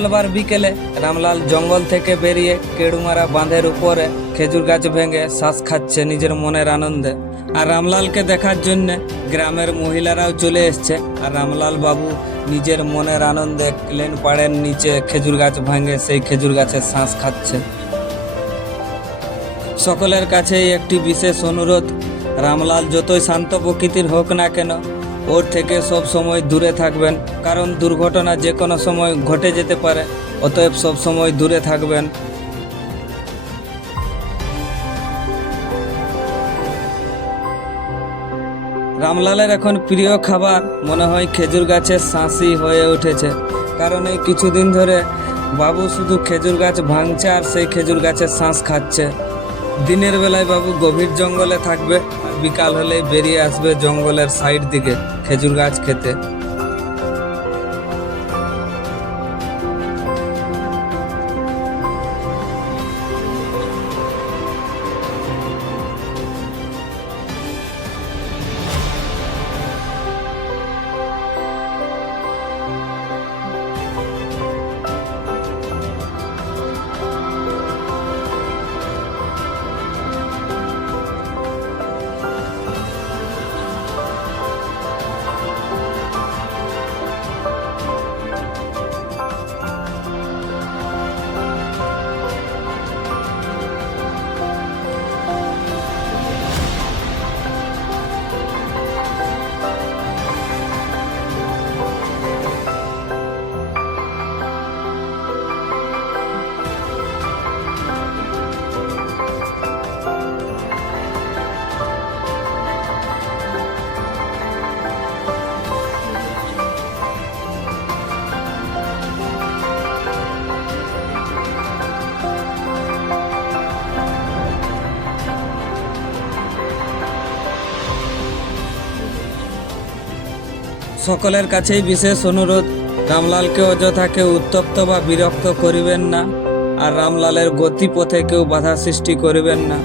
মঙ্গলবার বিকেলে রামলাল জঙ্গল থেকে বেরিয়ে কেড়ুমারা বাঁধের উপরে খেজুর গাছ ভেঙে শ্বাস খাচ্ছে নিজের মনের আনন্দে। আর রামলালকে দেখার জন্যে গ্রামের মহিলারাও চলে এসছে। আর রামলাল বাবু নিজের মনের আনন্দে ক্লেন পাড়ের নিচে খেজুর গাছ ভাঙে সেই খেজুর গাছের শ্বাস খাচ্ছে। সকলের কাছেই একটি বিশেষ অনুরোধ, রামলাল যতই শান্ত প্রকৃতির হোক না কেন ওর থেকে সব সময় দূরে থাকবেন, কারণ দুর্ঘটনা যে কোনো সময় ঘটে যেতে পারে, অতএব সব সময় দূরে থাকবেন। রামলালের এখন প্রিয় খাবার মনে হয় খেজুর গাছের শাঁসি হয়ে উঠেছে, কারণ এই কিছুদিন ধরে বাবু শুধু খেজুর গাছ ভাঙছে আর সেই খেজুর গাছের শাঁস খাচ্ছে। দিনের বেলায় বাবু গভীর জঙ্গলে থাকবে বিকাল হলেই বেরিয়ে আসবে জঙ্গলের সাইড দিকে, খেজুর গাছ খেতে। সকলের কাছেই বিশেষ অনুরোধ, রামলালকে অযথাকে উত্তপ্ত বা বিরক্ত করিবেন না, আর রামলালের গতিপথে কেউ বাধা সৃষ্টি করিবেন না।